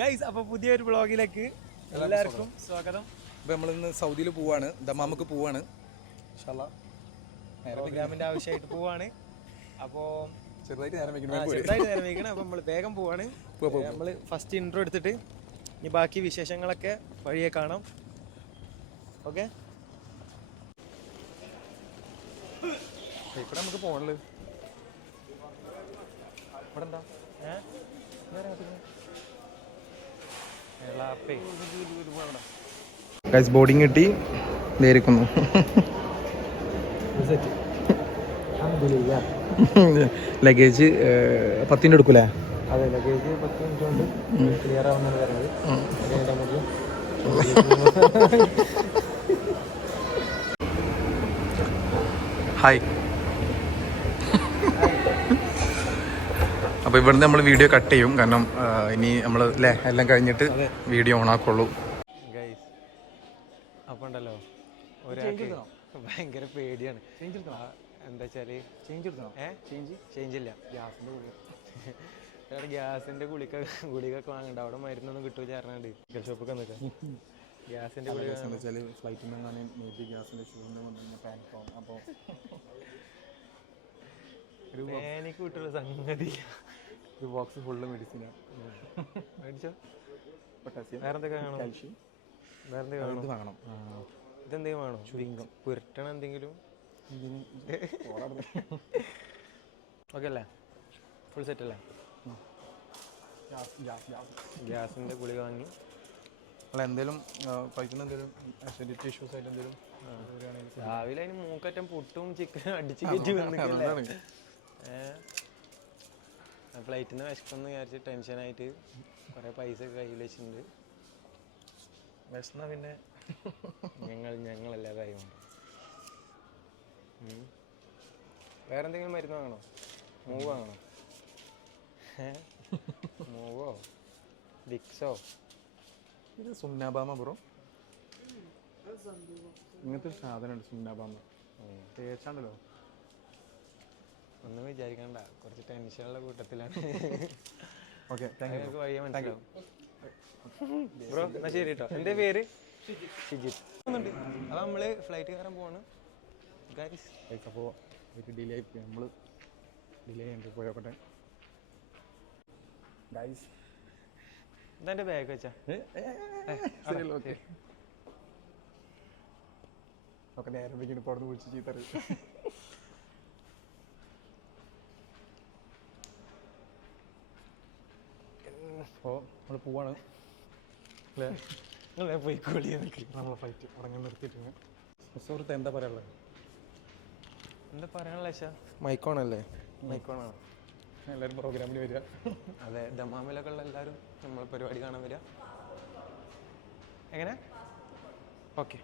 Guys അപ്പോൾ പുതിയൊരു വ്ളോഗിലേക്ക് എല്ലാവർക്കും സ്വാഗതം. അപ്പോൾ നമ്മളിന്ന് സൗദിയിൽ പോവാണ്, ദമാമക്ക് പോവാണ്. പ്രോഗ്രാമിൻ്റെ ആവശ്യമായിട്ട് പോവാണ്. അപ്പോൾ ചെറുതായിട്ട് നേരം വയ്ക്കണം. അപ്പോൾ നമ്മൾ വേഗം പോവാണ്. നമ്മൾ ഫസ്റ്റ് ഇൻട്രോ എടുത്തിട്ട് ഇനി ബാക്കി വിശേഷങ്ങളൊക്കെ വഴിയെ കാണാം. ഓക്കെ, ഇവിടെ നമുക്ക് പോകണല്ലോ. ഇവിടെ എന്താ ബോർഡിങ് കിട്ടി, നേരിക്കുന്നു. ലഗേജ് 10 എടുക്കൂലേ? അതെ, ലഗേജ് 10 മിനിറ്റ് കൊണ്ട് ക്ലിയർ ആവുന്നത് പറഞ്ഞത്. ഹായ്. അപ്പോൾ ഇവിടുന്ന് നമ്മൾ വീഡിയോ കട്ട് ചെയ്യും, കാരണം ഇനി നമ്മൾ അല്ലേ എല്ലാം കഴിഞ്ഞിട്ട് വീഡിയോ ഓൺ ആക്കുള്ളൂ. ഗൈസ് അപ്പോൾ ഉണ്ടല്ലോ ഒരാൾക്ക് ഭയങ്കര പേടിയാണ്. എന്താ വെച്ചാല് ചേഞ്ച് ഇല്ല. ഗ്യാസിന്റെ ഗുളികൊക്കെ വാങ്ങണ്ട, അവിടെ മരുന്നൊന്നും കിട്ടുമോ ചേർന്നാണ്ട് ഷോപ്പൊക്കെ നിൽക്കാം. ഗ്യാസിന്റെ ഗുളിക ഫ്ലൈറ്റിൽ അപ്പോൾ എനിക്ക് കിട്ടുള്ള സംഗതി ഒരു ബോക്സ് ഫുള്ള് മെഡിസിനാണ്. മേടിച്ചോ. വേറെന്തൊക്കെ വേണം? വേറെന്തൊക്കെ വേണം? ഇതെന്തെങ്കിലും വേണോ? ചുരുങ്കം പുരട്ടണം എന്തെങ്കിലും? ഓക്കെ അല്ലേ? ഫുൾ സെറ്റ് അല്ലേ? ഗ്യാസിൻ്റെ ഗുളിക വാങ്ങി. അല്ല എന്തെങ്കിലും കഴിക്കുന്ന എന്തെങ്കിലും അസിഡിറ്റി ഇഷ്യൂസ് ആയിട്ട് എന്തെങ്കിലും രാവിലെ അതിന് മൂക്കറ്റം പുട്ടും ചിക്കനും അടിച്ച് കയറ്റി വന്നിട്ടില്ല. ഫ്ലൈറ്റിൽ നിന്ന് വിശക്കെന്ന് വിചാരിച്ച് ടെൻഷനായിട്ട് കുറേ പൈസ ഒക്കെ കയ്യിൽ വെച്ചിട്ടുണ്ട്. വിശന്നാ പിന്നെ ഞങ്ങളെല്ലാ കാര്യമുണ്ട്. വേറെ എന്തെങ്കിലും മരുന്ന് വാങ്ങണോ? മൂവ് വാങ്ങണോ? മൂവോ വിക്സോ? ഇത് സുന്നാബാമ ബ്രോ, ഇങ്ങനത്തെ ഒരു സാധനമുണ്ട് സുന്നാബാമ. തേച്ചാണ്ടല്ലോ. ഒന്നും വിചാരിക്കണ്ട, കുറച്ച് ടെൻഷനുള്ള കൂട്ടത്തിലാണ്. ഓക്കെ, ഞങ്ങൾക്ക് വഴിയെ മനസ്സിലാവും ബ്രോ. എന്നാ ശരി കേട്ടോ. എൻ്റെ പേര് ഷിജിത്ത്. അപ്പോൾ നമ്മൾ ഫ്ലൈറ്റ് കയറാൻ പോവാണ് ഗൈസ്. അപ്പോൾ ഒരു ഡിലേ ആയിപ്പോയി, നമ്മൾ ഡിലേ ചെയ്യേണ്ടി പോയോട്ടെ ഗൈസ്. ഇതെൻ്റെ ബാഗ് വെച്ചാ ഓക്കെ ഒക്കെ നേരം വെക്കിട്ട് പുറത്ത് വിളിച്ച് ചീത്തറി. അപ്പോൾ നമ്മൾ പോവാണ് അല്ലേ? നിങ്ങൾ പോയിക്കോളി. നമ്മളെ ഫ്ലൈറ്റ് ഉടങ്ങി നിർത്തിയിട്ടുണ്ട്. സുഹൃത്ത് എന്താ പറയാനുള്ളത്? എന്താ പറയാനുള്ള വെച്ചാൽ മൈക്കോണല്ലേ? മൈക്കോണാണ്. എല്ലാവരും പ്രോഗ്രാമിന് വരിക. അതെ, ദമാമിലൊക്കെ ഉള്ള എല്ലാവരും നമ്മളെ പരിപാടി കാണാൻ വരിക. എങ്ങനെ? ഓക്കെ.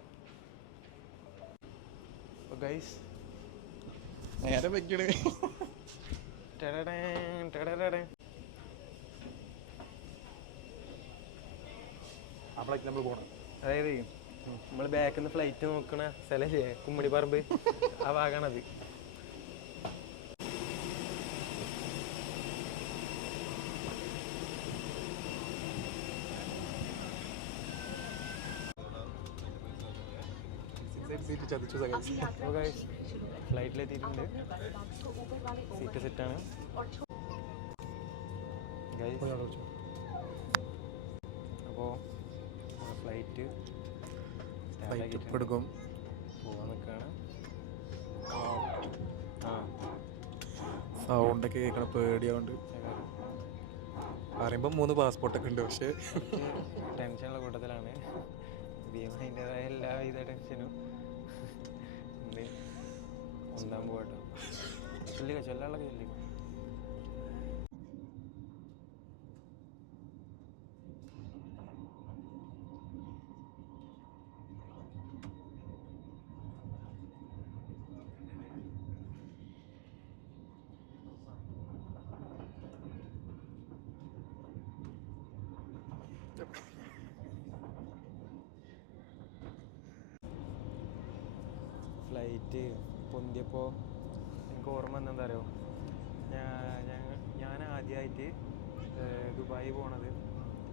അപ്പോൾ ഗൈസ് നേരെ വെക്കണേ. അപ്പോഴേക്ക് നമ്മൾ പോകണം. അതായത് നമ്മൾ ബാക്കിൽ നിന്ന് ഫ്ലൈറ്റ് നോക്കണ സ്ഥലല്ലേ, കുമ്മടി പറമ്പ്, ആ ഭാഗമാണത്. ഫ്ലൈറ്റിലെത്തിയിട്ടുണ്ട്. സീറ്റ് സെറ്റാണ് അപ്പോൾ ഫ്ലൈറ്റ് എടുക്കും പോകാൻ നിൽക്കുകയാണ്. സൗണ്ടൊക്കെ കേൾക്കണം, പേടിയാവുണ്ട്. പറയുമ്പോൾ 3 പാസ്പോർട്ടൊക്കെ ഉണ്ട്, പക്ഷേ ടെൻഷനുള്ള കൂട്ടത്തിലാണ്. ഭീമതിൻ്റെതായ എല്ലാവിധ ടെൻഷനും ഉണ്ട്. ഒന്നാം പോകട്ടോ, ചൊല്ലിക്ക ചൊല്ലാളൊക്കെ ചൊല്ലിക്ക. ഫ്ലൈറ്റ് പൊന്തിയപ്പോൾ എനിക്ക് ഓർമ്മ എന്താ അറിയോ, ഞാൻ ആദ്യമായിട്ട് ദുബായി പോണത്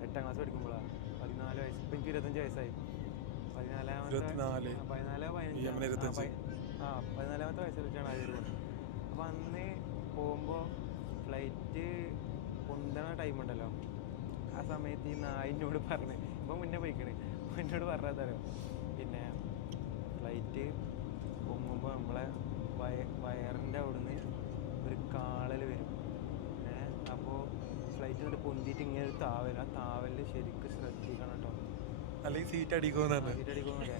8ാം ക്ലാസ് പഠിക്കുമ്പോഴാണ്. 14 വയസ്സ്. ഇപ്പം എനിക്ക് 25 വയസ്സായി. 14 വയസ്സിൽ വെച്ചാണ് ആദ്യം പോകുന്നത്. അപ്പോൾ അന്ന് പോകുമ്പോൾ ഫ്ലൈറ്റ് പൊന്തണ ടൈമുണ്ടല്ലോ, ആ സമയത്ത് ഈ നായിനോട് പറഞ്ഞ്, ഇപ്പം മുന്നേ പോയിക്കണേ, എന്നോട് പറഞ്ഞതല്ലോ, പിന്നെ ഫ്ലൈറ്റ് പൊങ്ങുമ്പോൾ നമ്മളെ വയറിൻ്റെ അവിടുന്ന് ഒരു കാളൽ വരും. അപ്പോൾ ഫ്ലൈറ്റ് എന്നിട്ട് പൊന്തിയിട്ട് ഇങ്ങനെ ഒരു താവൽ, ആ താവലിൽ ശരിക്കും ശ്രദ്ധിക്കണം കേട്ടോ, അല്ലെങ്കിൽ സീറ്റ് അടിക്കുമെന്നാണ്. സീറ്റ് അടിക്കുമെന്നൊക്കെ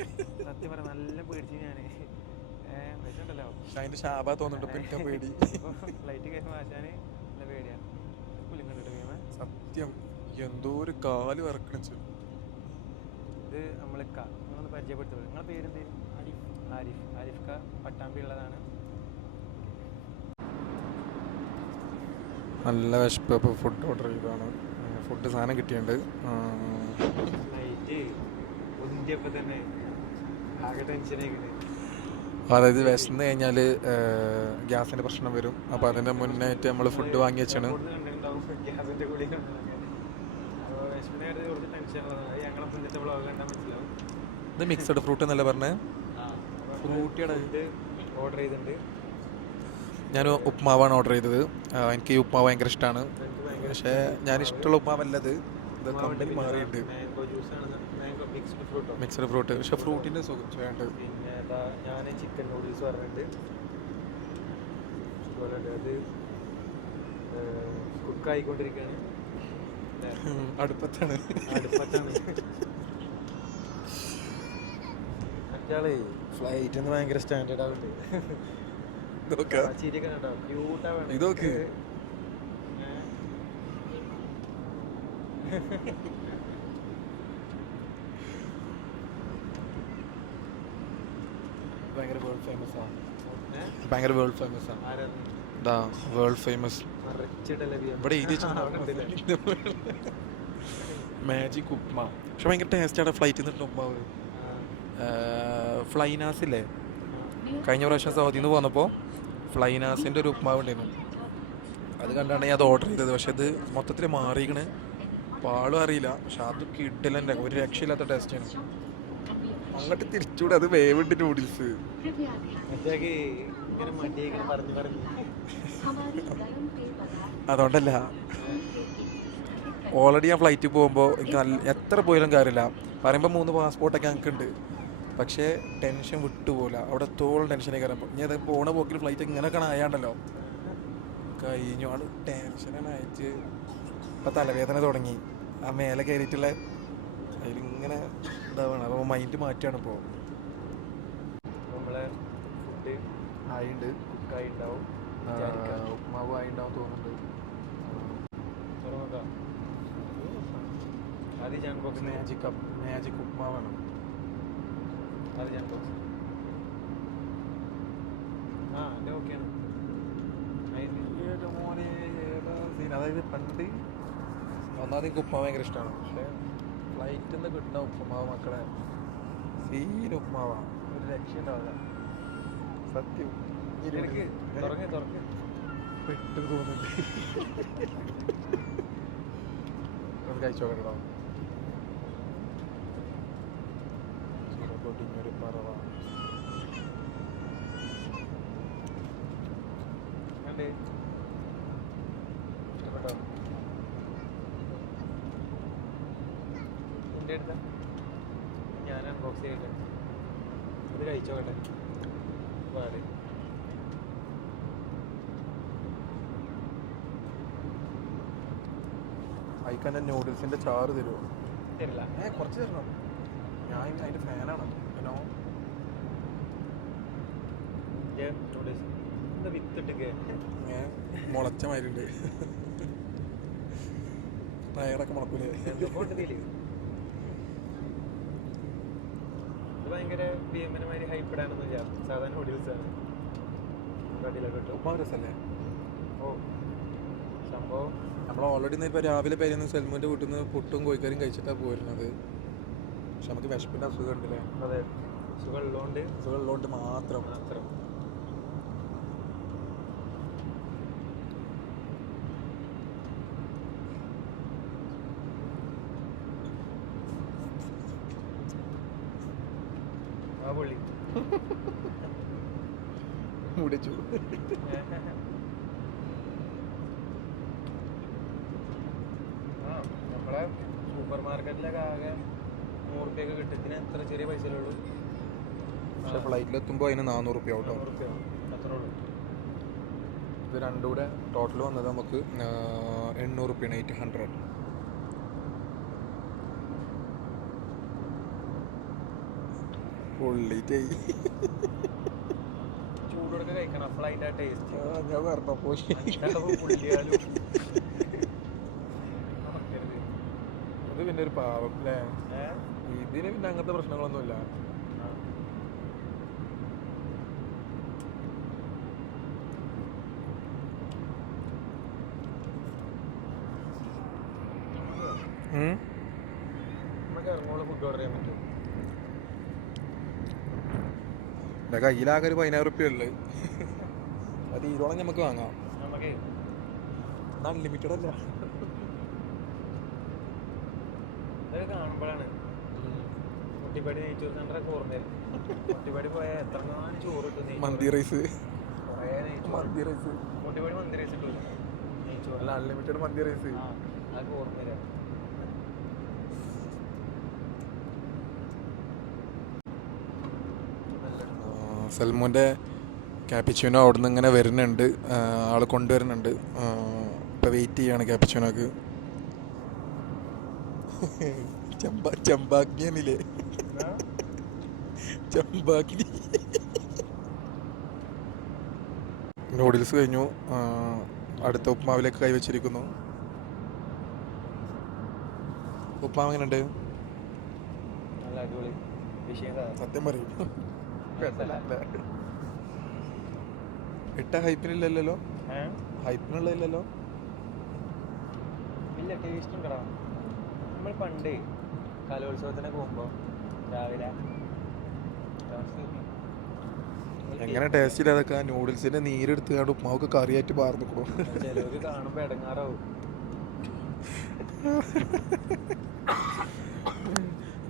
സത്യം പറയാം. നല്ല പേടിച്ച് ഞാൻ വിഷമുണ്ടല്ലോ, അതിന്റെ ശാപ തോന്നുന്നുണ്ട് പേടി. ഇപ്പോൾ ഫ്ലൈറ്റ് കയറുമ്പോൾ ആശാന് നല്ല പേടിയാണ്. കുലിങ്ങണ്ടിട്ട് വീമ സത്യം എന്തോ ഒരു കാല് വറക്കണിച്ചു. ഇത് നമ്മളിക്ക നിങ്ങളൊന്ന് പരിചയപ്പെടുത്തുള്ളൂ. നിങ്ങളെ പേരെന്ത്? ആരിഫ് ക പട്ടാമ്പി ഉള്ളതാണ്. നല്ല വിശപ്പ്. ഇപ്പോൾ ഫുഡ് ഓർഡർ ചെയ്തതാണ്. ഫുഡ് സാധനം കിട്ടിയിട്ടുണ്ട്. ഫ്ലൈറ്റ് പൊന്തിയപ്പോൾ തന്നെ ആകെ ടെൻഷനായിക്കണേ. അതായത് വിശന്ന് കഴിഞ്ഞാൽ ഗ്യാസിൻ്റെ പ്രശ്നം വരും. അപ്പോൾ അതിൻ്റെ മുന്നായിട്ട് നമ്മൾ ഫുഡ് വാങ്ങി വെച്ചാണ്. ഗ്യാസിൻ്റെ കൂടി അപ്പോൾ വിശപ്പിനായിട്ട് കുറച്ച് ടെൻഷനുള്ളതാണ്. അത് ഞങ്ങളെ മുന്നത്തെ വ്ളോഗ് കണ്ടാൽ മനസ്സിലാവും. ഇത് മിക്സഡ് ഫ്രൂട്ട് എന്നല്ല പറഞ്ഞത്. ഫ്രൂട്ടിയുടെ ഓർഡർ ചെയ്തിട്ടുണ്ട്. ഞാൻ ഉപ്മാവാണ് ഓർഡർ ചെയ്തത്. എനിക്ക് ഈ ഉപ്മാവ് ഭയങ്കര ഇഷ്ടമാണ്. പക്ഷേ ഞാൻ ഇഷ്ടമുള്ള ഉപ്മാവല്ലത്. ഇത് കമ്പനി മാറിയിട്ടുണ്ട്. Mixed fruit. പക്ഷെ ഫ്രൂട്ടിൻ്റെ സുഖം വേണ്ട. പിന്നെ ഞാൻ ചിക്കൻ നൂഡിൽസ് പറഞ്ഞിട്ട് അത് കുക്കായിക്കൊണ്ടിരിക്കുകയാണ്. അടുപ്പത്താണ്. മറ്റാളേ ഫ്ലൈറ്റ് ഭയങ്കര സ്റ്റാൻഡേർഡ് ആവുന്നുണ്ട്. ഇതൊക്കെ ഭയങ്കര വേൾഡ് ഫേമസ് ആണ്. ഭയങ്കര വേൾഡ് ഫേമസ് ആണ്. ഇതാ വേൾഡ് ഫേമസ്. ഇവിടെ മാജിക് ഉപ്മ. പക്ഷെ ഭയങ്കര ടേസ്റ്റാണ് ഫ്ലൈറ്റിൽ നിന്നിട്ട് ഉപ്മാവ്. ഫ്ലൈനാസില്ലേ, കഴിഞ്ഞ പ്രാവശ്യം സൗദിയിൽ നിന്ന് പോന്നപ്പോൾ ഫ്ലൈനാസിൻ്റെ ഒരു ഉപ്മാവ് ഉണ്ടായിരുന്നു. അത് കണ്ടാണ് ഞാൻ അത് ഓർഡർ ചെയ്തത്. പക്ഷെ അത് മൊത്തത്തിൽ മാറിയിക്കണ്. പാളും അറിയില്ല. പക്ഷെ അത് കിട്ടില്ല, ഒരു രക്ഷയില്ലാത്ത ടേസ്റ്റാണ്. അങ്ങോട്ട് തിരിച്ചുകൂടെ. അത് വേവിട്ട് നൂഡിൽസ്. അതുകൊണ്ടല്ല, ഓൾറെഡി ഞാൻ ഫ്ലൈറ്റിൽ പോകുമ്പോൾ എനിക്ക് എത്ര പോയാലും കാര്യമില്ല. പറയുമ്പോൾ 3 പാസ്പോർട്ടൊക്കെ ഞങ്ങൾക്ക് ഉണ്ട്. പക്ഷേ ടെൻഷൻ വിട്ടുപോകില്ല. അവിടെ എത്തോളം ടെൻഷനേ കയറുമ്പോൾ ഞാൻ അത് പോണ പോക്കിൽ ഫ്ലൈറ്റ് ഇങ്ങനെയൊക്കെ ആയാണ്ടല്ലോ കഴിഞ്ഞു. ആൾ ടെൻഷനാണ് അയച്ച്. ഇപ്പം തലവേദന തുടങ്ങി. ആ മേലെ കയറിയിട്ടുള്ള അതിലിങ്ങനെ ഇതാവണം. അപ്പോൾ മൈൻഡ് മാറ്റുകയാണ്. ഇപ്പോൾ നമ്മളെ ഫുഡ് ആയിണ്ട്. കുക്കായി ഉണ്ടാവും. ഉപ്മാവ് ആയിണ്ടാവും തോന്നുന്നുണ്ട്. മാജിക് ഉപ്മാവാണ്. അതായത് പണ്ട് ഒന്നാമത് എനിക്ക് ഉപ്മാവ് ഭയങ്കര ഇഷ്ടമാണ്. പക്ഷേ ഫ്ലൈറ്റിൽ നിന്ന് കിട്ടുന്ന ഉപ്പുമാവ് മക്കളെ സീൻ ഉപ്മാവാണ്. ഒരു രക്ഷയുണ്ടാവില്ല സത്യം. പെട്ട് തോന്നുന്നുണ്ട്. ഒന്ന് കഴിച്ചു നോക്കട്ടോ. ചുരപ്പൊട്ടിഞ്ഞൊരു പറവ. ഇഷ്ടപ്പെട്ടോ? എൻ്റെ അടുത്ത ഞാൻ അൺബോക്സ് ചെയ്യട്ടെ. ഇത് കഴിച്ചോക്കട്ടെ. പാട് അയക്കാൻ്റെ നൂഡിൽസിൻ്റെ ചാറ് തരുമോ? തരില്ല. കുറച്ച് തരണം. ഞാൻ അതിൻ്റെ ഫാനാണ്. പിന്നെ നൂഡിൽസ് എന്താ വിത്തിട്ടൊക്കെ ഞാൻ മുളച്ച മാതിരിണ്ട്. ടയറൊക്കെ മുളക്കൂലേ? ഇത് ഭയങ്കര ഭീമനമാതിരി ഹൈപ്പിടാനൊന്നുമില്ല. സാധാരണ നൂഡിൽസാണ്. കടിയിലൊക്കെ കിട്ടും. ഉപ്പാവ് രസമല്ലേ? ഓ സംഭവം നമ്മൾ ഓൾറെഡി ഇപ്പോൾ രാവിലെ പേരുന്ന സെൽമുൻ്റെ വീട്ടിൽ നിന്ന് പുട്ടും കോഴിക്കറിയും കഴിച്ചിട്ടാണ് പോരുന്നത്. പക്ഷെ നമുക്ക് വിശപ്പിൻ്റെ അസുഖം ഉണ്ടല്ലേ? അതെ, സുഖമുള്ളതുകൊണ്ട് മാത്രം. ആ പൊള്ളി മുടിച്ചു. നമ്മളെ സൂപ്പർ മാർക്കറ്റിലൊക്കെ ആകെ 100 റുപ്യൊക്കെ കിട്ടത്തിന് എത്ര ചെറിയ പൈസയുള്ളൂ. പക്ഷെ ഫ്ലൈറ്റിലെത്തുമ്പോൾ അതിന് 400 റുപ്യ ആവും. 100 റുപ്യ അത്രേ ഉള്ളൂ. ഇത് രണ്ടും കൂടെ ടോട്ടൽ വന്നത് നമുക്ക് 800 റുപ്യാണ്. 800. പൊള്ളിട്ടേ ചൂടോടൊക്കെ കഴിക്കണം, അപ്പോൾ അതിൻ്റെ ടേസ്റ്റ്. ഞാൻ പറഞ്ഞ പോയി. പുള്ളിയാലും ഇത് പിന്നെ ഒരു പാവം അല്ലേ. ഇതിന് പിന്നെ അങ്ങനത്തെ പ്രശ്നങ്ങളൊന്നുമില്ല. നമുക്ക് ഇറങ്ങുമ്പോൾ ഫുഡ് ഓർഡർ ചെയ്യാൻ പറ്റും. എൻ്റെ കയ്യിലാകെ ഒരു 10,000 റുപ്യ ഉള്ളത്. അത് ഈരോളം നമുക്ക് വാങ്ങാം. നമുക്ക് അൺലിമിറ്റഡ് അല്ല. ഇതൊക്കെ കാണുമ്പോഴാണ് മുട്ടിപ്പാടി നെയ്ച്ചോറ് സെൻ്ററൊക്കെ ഓർമ്മ. മുട്ടിപ്പാടി പോയാൽ എത്ര ചോറ് കിട്ടും. മന്തി റൈസ്, കുറേ നെയ്ച്ചോറ്. മന്തി റൈസ്, മുട്ടിപ്പാടി മന്തി റൈസ് കിട്ടും. നെയ്ച്ചോറ് അല്ല അൺലിമിറ്റഡ് മന്തി റൈസ്. അതൊക്കെ ഓർമ്മ വരാം. സൽമോൻ്റെ ക്യാപ്പിച്ചൂനോ അവിടെ നിന്ന് ഇങ്ങനെ വരുന്നുണ്ട്. ആൾ കൊണ്ടുവരുന്നുണ്ട്. ഇപ്പോൾ വെയിറ്റ് ചെയ്യാണ് ക്യാപ്പിച്ചൂനോക്ക്. ചെമ്പാഗ്നിയനില്ലേ, ചെമ്പാഗ്നി. നൂഡിൽസ് കഴിഞ്ഞു. അടുത്ത ഉപ്മാവിലേക്ക് കൈവച്ചിരിക്കുന്നു. ഉപ്മാവ് എങ്ങനെയുണ്ട്? നല്ല അടിപൊളി വിഷയം. സത്യം പറയും. ഇട്ട ഹൈപ്പിനില്ലല്ലോ, ഹൈപ്പിനുള്ളതില്ലല്ലോ. ഇല്ല, ടേസ്റ്റ് ഉണ്ടടാ. നമ്മൾ പണ്ട് കലോത്സവത്തിനൊക്കെ പോകുമ്പോൾ രാവിലെ എങ്ങനെ ടേസ്റ്റ് ഇല്ലാതൊക്കെ നൂഡിൽസിന്റെ നീരെടുത്ത് ഉപ്മാവൊക്കെ കറിയായിട്ട് പാർന്നിക്കണോ. ചിലവർക്ക് കാണുമ്പോൾ ഇടങ്ങാറാവും.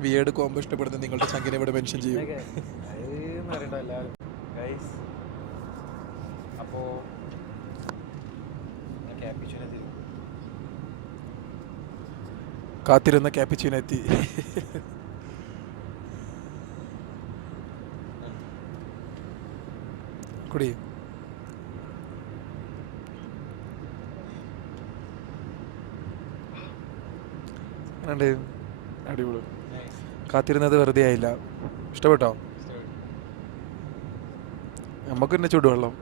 വിയേഡ് കോംബോ ഇഷ്ടപ്പെടുന്ന നിങ്ങളുടെ ചങ്കിനെ ഇവിടെ മെൻഷൻ ചെയ്യും. എല്ലാവരും ഗൈസ്. അപ്പോൾ ക്യാപ്പിച്ചൂനെത്തി, കാത്തിരുന്ന ക്യാപ്പിച്ചൂനെത്തി. കുടി. അടിപൊളി. കാത്തിരുന്നത് വെറുതെ ആയില്ല. ഇഷ്ടപ്പെട്ടോ? നമുക്ക് തന്നെ ചൂടുവെള്ളം.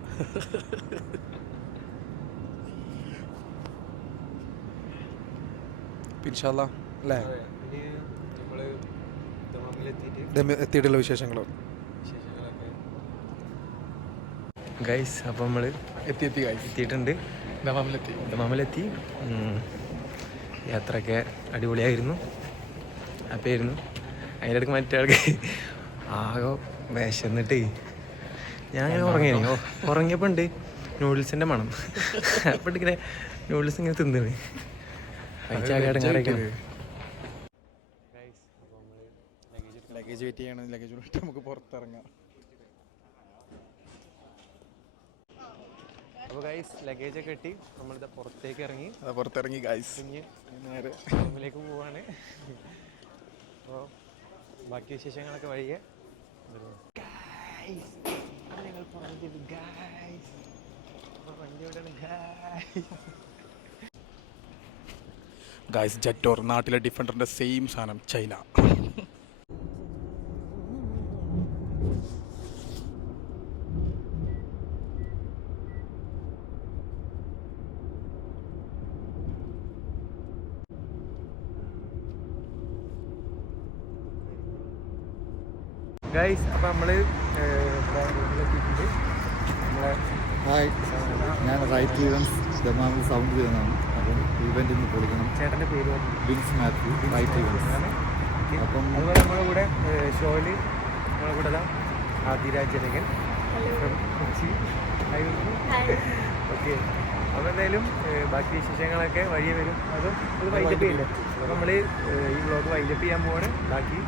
ഇൻഷാല്ലാ അല്ലേ. എത്തിയിട്ടുള്ള വിശേഷങ്ങളോ ഗൈസ്. അപ്പോൾ നമ്മൾ എത്തിയിട്ടുണ്ട്. ദമാമിലെത്തി. യാത്രയൊക്കെ അടിപൊളിയായിരുന്നു, ഹാപ്പിയായിരുന്നു. അതിൻ്റെ ഇടയ്ക്ക് മറ്റേ ആൾക്ക് ആകെ വിശന്നിട്ട് ഞാൻ ഉറങ്ങിയപ്പോൾ ഉണ്ട് നൂഡിൽസിൻ്റെ മണം. അപ്പോൾ ഇങ്ങനെ നൂഡിൽസ് ഇങ്ങനെ തിന്നത് ലഗേജ് വെയിറ്റ് ചെയ്യണം. ലഗേജ് നമുക്ക് പുറത്തിറങ്ങാം. അപ്പോൾ ഗൈസ് ലഗേജൊക്കെ കെട്ടി നമ്മളിത് പുറത്തേക്ക് ഗൈസ്. നേരെ റൂമിലേക്ക് പോവാണ്. അപ്പോൾ ബാക്കി വിശേഷങ്ങളൊക്കെ വഴിയെ ഞങ്ങൾ പറഞ്ഞത് ഗൈസ്. വണ്ടി എവിടെയാണ് ഗൈസ്? ജെറ്റോർ, നാട്ടിലെ ഡിഫൻഡറിന്റെ സെയിം സാധനം, ചൈന. ഗൈസ്. അപ്പോൾ നമ്മൾ റൂമിലെത്തിയിട്ടുണ്ട്. നമ്മളെ ഹായ്, ഞാൻ റൈറ്റ് ഈവൻസ് ദമാമിൽ സൗണ്ട് ചെയ്യുന്നതാണ്. അപ്പം ഈവൻ്റ് ഇന്ന് പൊളിക്കണം. ചേട്ടൻ്റെ പേര് ബിൻസ് മാത്യു, റൈറ്റ് ഈവൻസ്. അപ്പം അതുപോലെ നമ്മുടെ കൂടെ ഷോയിൽ നമ്മളെ കൂടെ ആദിരാജനകൻ കൊച്ചി. ഓക്കെ. അപ്പോൾ എന്തായാലും ബാക്കി വിശേഷങ്ങളൊക്കെ വഴിയെ വരും. അതും ഇത് വൈൻഡപ്പ് ചെയ്യില്ല. അപ്പോൾ നമ്മൾ ഈ വ്ളോഗ് വൈൻഡപ്പ് ചെയ്യാൻ പോവാണ്. ബാക്കി